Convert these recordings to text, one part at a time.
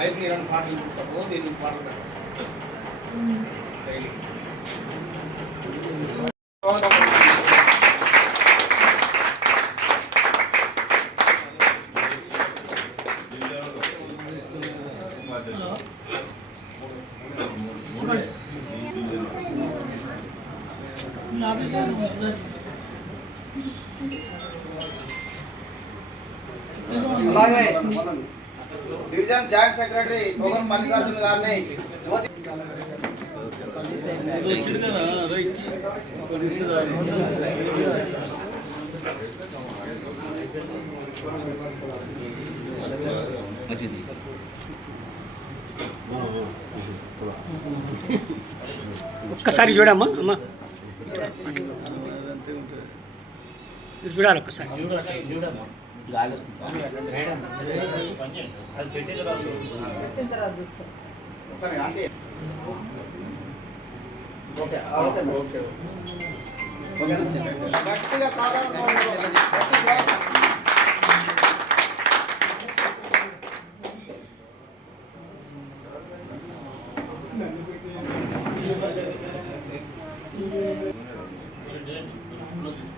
బైక్లో ఏమైనా పాటలు పుట్టకపో దీన్ని పాటలు పెట్టాలి డైలీ. అలాగే డివిజన్ జాయింట్ సెక్రటరీ తోగం మల్లికార్జున గారిని ఒక్కసారి చూడమ్మా అమ్మా చూడాలి ఒక్కసారి.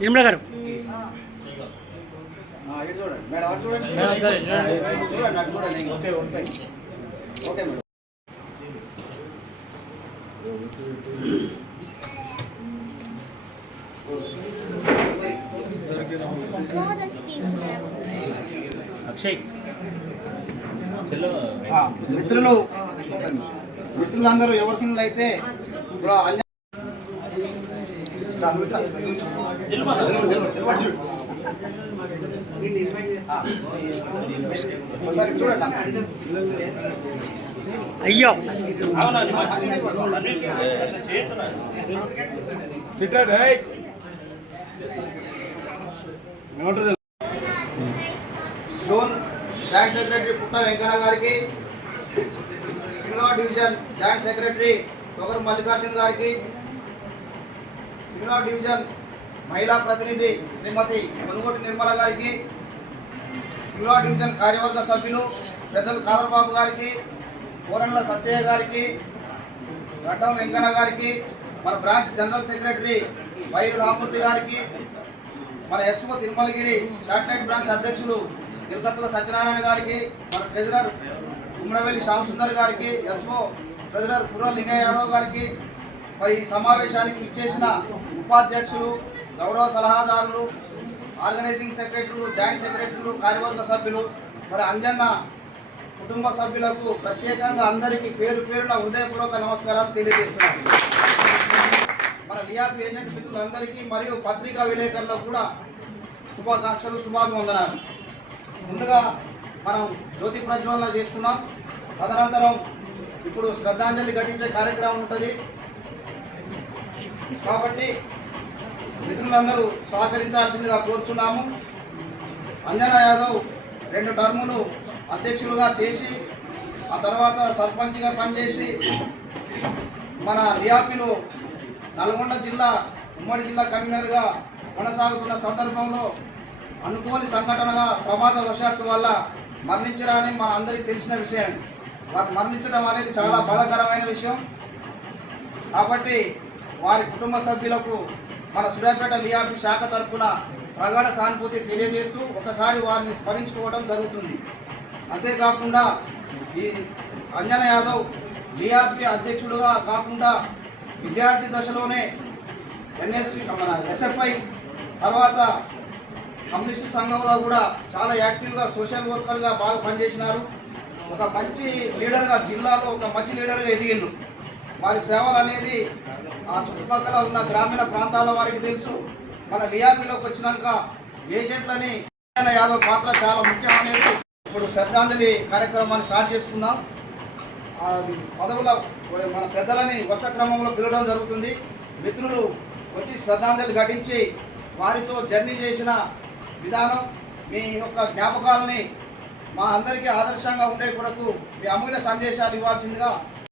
నిర్మల గారు చూడండి మేడం, అటు చూడండి, చూడండి అటు చూడండి. Okay okay okay madam. మిత్రులందరూ ఎవరి సినిమాలు అయితే ఇప్పుడు ఒకసారి చూడండి అయ్యో zone joint secretary Putta Venkanna గారికి, Singanagar division joint secretary Thogaru Mallikarjuna గారికి, సింగనగర్ డివిజన్ మహిళా ప్రతినిధి శ్రీమతి కొనుగోటి నిర్మల గారికి, సింగనగర్ డివిజన్ కార్యవర్గ సభ్యులు పెద్దలు కాదర్బాబు గారికి, కోరండ్ల సత్యయ్య గారికి, గడ్డం వెంకన్న గారికి, మన branch general secretary Y Ramurthy గారికి, మన ఎస్ఓ తిరుమలగిరి శాటిలైట్ బ్రాంచ్ అధ్యక్షులు నిలకత్తుల సత్యనారాయణ గారికి, మన ట్రెజరర్ ఉమ్మడవెల్లి శ్యామసుందర్ గారికి, ఎస్ఓ ట్రెజరర్ పుర్ర లింగయ్య యాదవ్ గారికి, మరి ఈ సమావేశానికి ఇచ్చేసిన ఉపాధ్యక్షులు, గౌరవ సలహాదారులు, ఆర్గనైజింగ్ సెక్రటరీలు, జాయింట్ సెక్రటరీలు, కార్యవర్గ సభ్యులు, మరి అంజన్న కుటుంబ సభ్యులకు ప్రత్యేకంగా అందరికీ పేరు పేరున హృదయపూర్వక నమస్కారాలు తెలియజేస్తున్నాను. మన లియాప్ ఏజెంట్ మిత్రులందరికీ మరియు పత్రికా విలేకరులకు కూడా శుభాకాంక్షలు, శుభాభివందనాలు. ముందుగా మనం జ్యోతి ప్రజ్వలన చేసుకున్నాం. తదనంతరం ఇప్పుడు శ్రద్ధాంజలి ఘటించే కార్యక్రమం ఉంటుంది. కాబట్టి మిత్రులందరూ సహకరించాల్సిందిగా కోరుచున్నాము. అంజనా యాదవ్ 2 టర్ములు అధ్యక్షులుగా చేసి ఆ తర్వాత సర్పంచ్గా పనిచేసి మన లియాపిలో నల్గొండ జిల్లా ఉమ్మడి జిల్లా కన్వీనర్గా కొనసాగుతున్న సందర్భంలో అనుకోని సంఘటనగా ప్రమాదవశాత్తు వల్ల మరణించడాన్ని మన అందరికీ తెలిసిన విషయం. వారు మరణించడం అనేది చాలా బాధాకరమైన విషయం. కాబట్టి వారి కుటుంబ సభ్యులకు మన సూర్యాపేట లియాపి శాఖ తరఫున ప్రగాఢ సానుభూతి తెలియజేస్తూ ఒకసారి వారిని స్మరించుకోవడం జరుగుతుంది. అంతేకాకుండా ఈ అంజనా యాదవ్ లియాపి అధ్యక్షుడుగా కాకుండా విద్యార్థి దశలోనే మన ఎస్ఎఫ్ఐ తర్వాత కమ్యూనిస్టు సంఘంలో కూడా చాలా యాక్టివ్గా సోషల్ వర్కర్గా బాగా పనిచేసినారు. ఒక మంచి లీడర్గా, జిల్లాలో ఒక మంచి లీడర్గా ఎదిగిండు. వారి సేవలు అనేది ఆ చుట్టుపక్కల ఉన్న గ్రామీణ ప్రాంతాల వారికి తెలుసు. మన లియాపిలోకి వచ్చినాక ఏజెంట్లని అంజనా యాదవ్ పాత్ర చాలా ముఖ్యమనేది. ఇప్పుడు శ్రద్ధాంజలి కార్యక్రమాన్ని స్టార్ట్ చేసుకుందాం. పదవుల మన పెద్దలని వరుస క్రమంలో పిలవడం జరుగుతుంది. మిత్రులు వచ్చి శ్రద్ధాంజలి ఘటించి వారితో జర్నీ చేసిన విధానం, మీ యొక్క జ్ఞాపకాలని మా అందరికీ ఆదర్శంగా ఉండే కొరకు మీ అమూల్య సందేశాలు ఇవ్వాల్సిందిగా